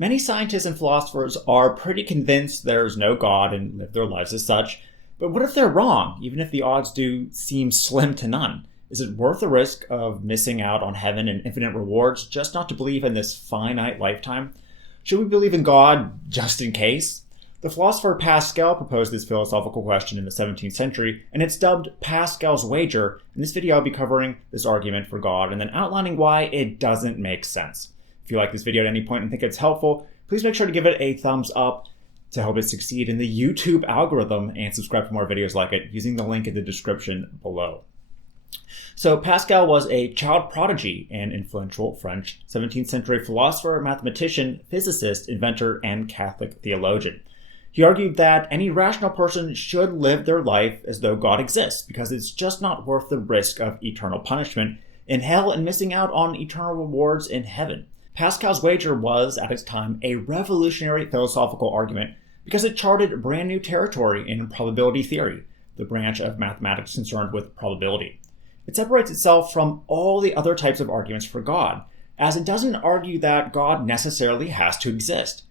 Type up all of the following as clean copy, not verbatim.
Many scientists and philosophers are pretty convinced there's no God and live their lives as such. But what if they're wrong, even if the odds do seem slim to none? Is it worth the risk of missing out on heaven and infinite rewards just not to believe in this finite lifetime? Should we believe in God just in case? The philosopher Pascal proposed this philosophical question in the 17th century, and it's dubbed Pascal's wager. In this video, I'll be covering this argument for God and then outlining why it doesn't make sense. If you like this video at any point and think it's helpful, please make sure to give it a thumbs up to help it succeed in the YouTube algorithm and subscribe for more videos like it using the link in the description below. So Pascal was a child prodigy and influential French 17th century philosopher, mathematician, physicist, inventor, and Catholic theologian. He argued that any rational person should live their life as though God exists because it's just not worth the risk of eternal punishment in hell and missing out on eternal rewards in heaven. Pascal's wager was, at its time, a revolutionary philosophical argument because it charted brand new territory in probability theory, the branch of mathematics concerned with probability. It separates itself from all the other types of arguments for God, as it doesn't argue that God necessarily has to exist.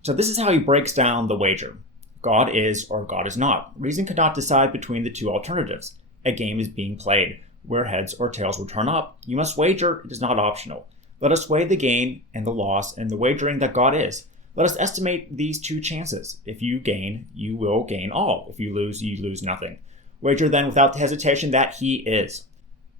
So this is how he breaks down the wager. God is or God is not. Reason cannot decide between the two alternatives. A game is being played, where heads or tails will turn up. You must wager, it is not optional. Let us weigh the gain and the loss and the wagering that God is. Let us estimate these two chances. If you gain, you will gain all. If you lose nothing. Wager then without hesitation that he is.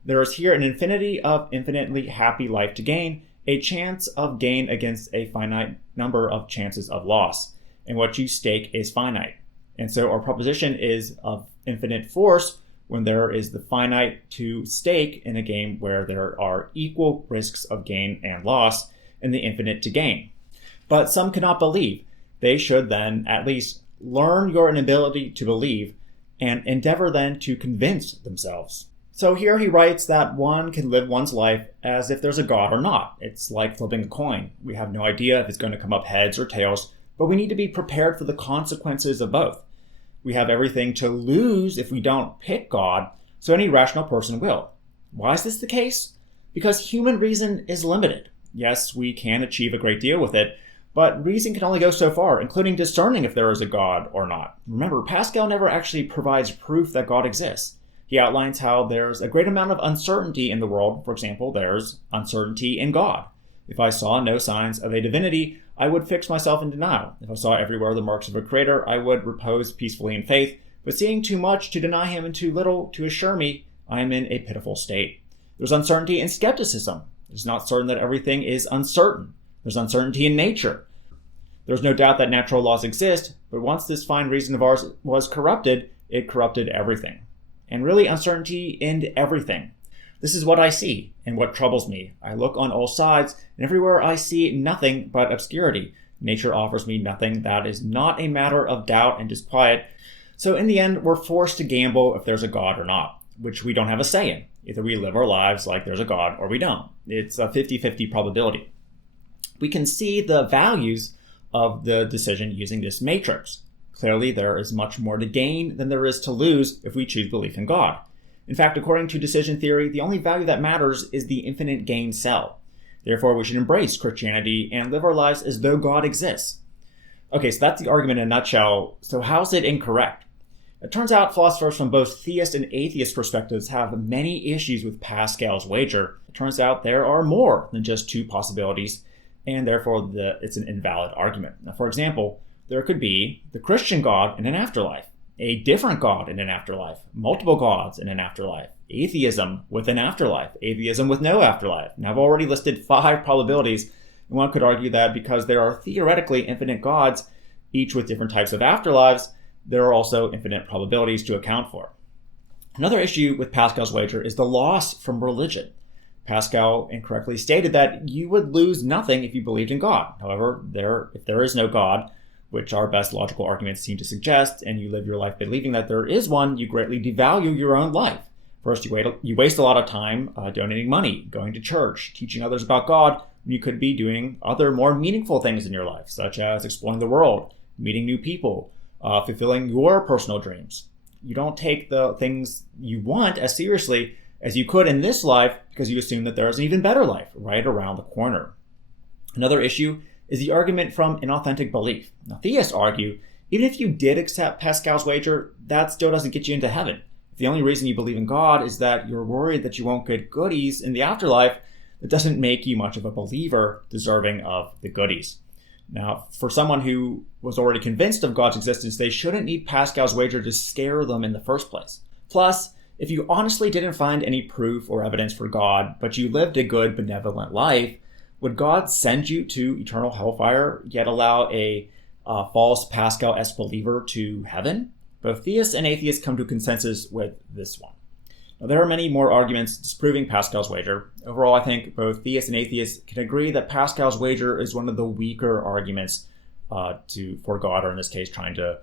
There is here an infinity of infinitely happy life to gain, a chance of gain against a finite number of chances of loss. And what you stake is finite. And so our proposition is of infinite force when there is the finite to stake in a game where there are equal risks of gain and loss, and the infinite to gain. But some cannot believe. They should then at least learn your inability to believe and endeavor then to convince themselves. So here he writes that one can live one's life as if there's a God or not. It's like flipping a coin. We have no idea if it's going to come up heads or tails, but we need to be prepared for the consequences of both. We have everything to lose if we don't pick God, so any rational person will. Why is this the case? Because human reason is limited. Yes, we can achieve a great deal with it, but reason can only go so far, including discerning if there is a God or not. Remember, Pascal never actually provides proof that God exists. He outlines how there's a great amount of uncertainty in the world. For example, there's uncertainty in God. If I saw no signs of a divinity, I would fix myself in denial. If I saw everywhere the marks of a creator, I would repose peacefully in faith. But seeing too much to deny him and too little to assure me, I am in a pitiful state. There's uncertainty in skepticism. It's not certain that everything is uncertain. There's uncertainty in nature. There's no doubt that natural laws exist, but once this fine reason of ours was corrupted, it corrupted everything. And really, uncertainty in everything. This is what I see and what troubles me. I look on all sides, and everywhere I see nothing but obscurity. Nature offers me nothing that is not a matter of doubt and disquiet. So in the end, we're forced to gamble if there's a God or not, which we don't have a say in. Either we live our lives like there's a God or we don't. It's a 50-50 probability. We can see the values of the decision using this matrix. Clearly, there is much more to gain than there is to lose if we choose belief in God. In fact, according to decision theory, the only value that matters is the infinite gain cell. Therefore, we should embrace Christianity and live our lives as though God exists. Okay, so that's the argument in a nutshell. So how's it incorrect? It turns out philosophers from both theist and atheist perspectives have many issues with Pascal's wager. It turns out there are more than just two possibilities, and therefore it's an invalid argument. Now, for example, there could be the Christian God in an afterlife, a different God in an afterlife, multiple gods in an afterlife, atheism with an afterlife, atheism with no afterlife. And I've already listed 5 probabilities, and one could argue that because there are theoretically infinite gods, each with different types of afterlives, there are also infinite probabilities to account for. Another issue with Pascal's wager is the loss from religion. Pascal incorrectly stated that you would lose nothing if you believed in God. However, if there is no God, which our best logical arguments seem to suggest, and you live your life believing that there is one, you greatly devalue your own life. First, you waste a lot of time donating money, going to church, teaching others about God, when you could be doing other more meaningful things in your life, such as exploring the world, meeting new people, fulfilling your personal dreams. You don't take the things you want as seriously as you could in this life because you assume that there is an even better life right around the corner. Another issue is the argument from inauthentic belief. Now, theists argue, even if you did accept Pascal's wager, that still doesn't get you into heaven. If the only reason you believe in God is that you're worried that you won't get goodies in the afterlife, that doesn't make you much of a believer deserving of the goodies. Now, for someone who was already convinced of God's existence, they shouldn't need Pascal's wager to scare them in the first place. Plus, if you honestly didn't find any proof or evidence for God, but you lived a good, benevolent life, would God send you to eternal hellfire, yet allow a false Pascal-esque believer to heaven? Both theists and atheists come to a consensus with this one. Now, there are many more arguments disproving Pascal's wager. Overall, I think both theists and atheists can agree that Pascal's wager is one of the weaker arguments for God, or in this case, trying to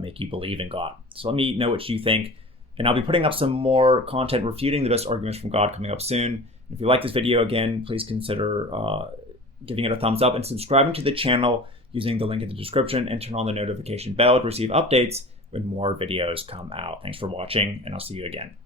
make you believe in God. So let me know what you think. And I'll be putting up some more content refuting the best arguments from God coming up soon. If you like this video, again, please consider giving it a thumbs up and subscribing to the channel using the link in the description, and turn on the notification bell to receive updates when more videos come out. Thanks for watching, and I'll see you again.